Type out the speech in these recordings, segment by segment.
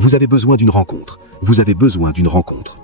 vous avez besoin d'une rencontre. Vous avez besoin d'une rencontre.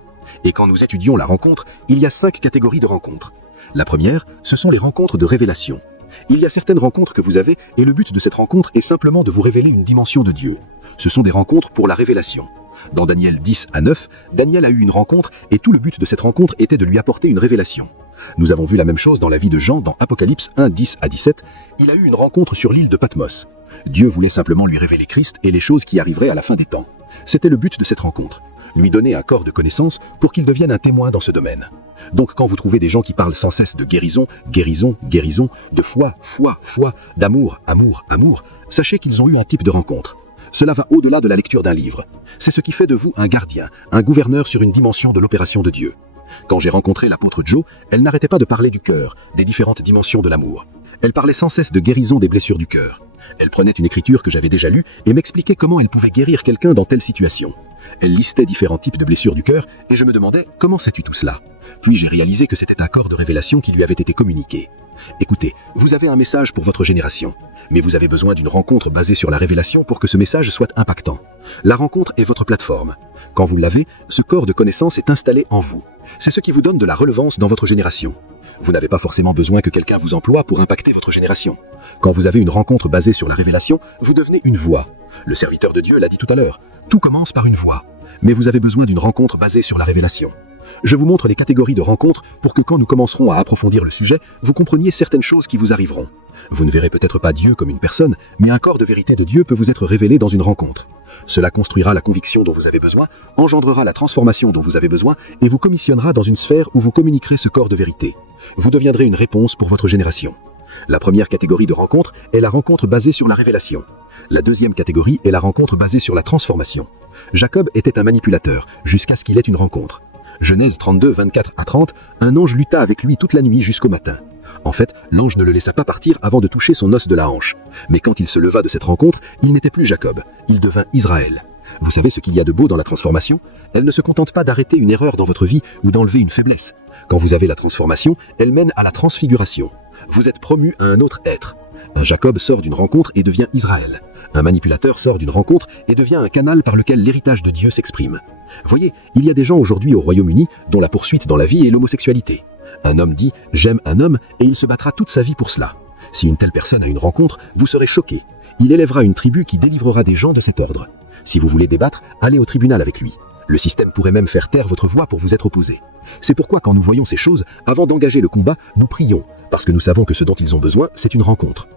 Et quand nous étudions la rencontre, il y a 5 catégories de rencontres. La première, ce sont les rencontres de révélation. Il y a certaines rencontres que vous avez et le but de cette rencontre est simplement de vous révéler une dimension de Dieu. Ce sont des rencontres pour la révélation. Dans Daniel 10 à 9, Daniel a eu une rencontre et tout le but de cette rencontre était de lui apporter une révélation. Nous avons vu la même chose dans la vie de Jean dans Apocalypse 1, 10 à 17. Il a eu une rencontre sur l'île de Patmos. Dieu voulait simplement lui révéler Christ et les choses qui arriveraient à la fin des temps. C'était le but de cette rencontre. Lui donner un corps de connaissance pour qu'il devienne un témoin dans ce domaine. Donc quand vous trouvez des gens qui parlent sans cesse de guérison, guérison, guérison, de foi, foi, foi, d'amour, amour, amour, sachez qu'ils ont eu un type de rencontre. Cela va au-delà de la lecture d'un livre. C'est ce qui fait de vous un gardien, un gouverneur sur une dimension de l'opération de Dieu. Quand j'ai rencontré l'apôtre Joe, elle n'arrêtait pas de parler du cœur, des différentes dimensions de l'amour. Elle parlait sans cesse de guérison des blessures du cœur. Elle prenait une écriture que j'avais déjà lue et m'expliquait comment elle pouvait guérir quelqu'un dans telle situation. Elle listait différents types de blessures du cœur et je me demandais « Comment sais-tu tout cela ?» Puis j'ai réalisé que c'était un corps de révélation qui lui avait été communiqué. Écoutez, vous avez un message pour votre génération, mais vous avez besoin d'une rencontre basée sur la révélation pour que ce message soit impactant. La rencontre est votre plateforme. Quand vous l'avez, ce corps de connaissance est installé en vous. C'est ce qui vous donne de la relevance dans votre génération. Vous n'avez pas forcément besoin que quelqu'un vous emploie pour impacter votre génération. Quand vous avez une rencontre basée sur la révélation, vous devenez une voix. Le serviteur de Dieu l'a dit tout à l'heure, tout commence par une voix. Mais vous avez besoin d'une rencontre basée sur la révélation. Je vous montre les catégories de rencontres pour que quand nous commencerons à approfondir le sujet, vous compreniez certaines choses qui vous arriveront. Vous ne verrez peut-être pas Dieu comme une personne, mais un corps de vérité de Dieu peut vous être révélé dans une rencontre. Cela construira la conviction dont vous avez besoin, engendrera la transformation dont vous avez besoin et vous commissionnera dans une sphère où vous communiquerez ce corps de vérité. Vous deviendrez une réponse pour votre génération. La première catégorie de rencontre est la rencontre basée sur la révélation. La deuxième catégorie est la rencontre basée sur la transformation. Jacob était un manipulateur, jusqu'à ce qu'il ait une rencontre. Genèse 32, 24 à 30, un ange lutta avec lui toute la nuit jusqu'au matin. En fait, l'ange ne le laissa pas partir avant de toucher son os de la hanche. Mais quand il se leva de cette rencontre, il n'était plus Jacob, il devint Israël. Vous savez ce qu'il y a de beau dans la transformation? Elle ne se contente pas d'arrêter une erreur dans votre vie ou d'enlever une faiblesse. Quand vous avez la transformation, elle mène à la transfiguration. Vous êtes promu à un autre être. Un Jacob sort d'une rencontre et devient Israël. Un manipulateur sort d'une rencontre et devient un canal par lequel l'héritage de Dieu s'exprime. Voyez, il y a des gens aujourd'hui au Royaume-Uni dont la poursuite dans la vie est l'homosexualité. Un homme dit « j'aime un homme » et il se battra toute sa vie pour cela. Si une telle personne a une rencontre, vous serez choqué. Il élèvera une tribu qui délivrera des gens de cet ordre. Si vous voulez débattre, allez au tribunal avec lui. Le système pourrait même faire taire votre voix pour vous être opposé. C'est pourquoi quand nous voyons ces choses, avant d'engager le combat, nous prions, parce que nous savons que ce dont ils ont besoin, c'est une rencontre.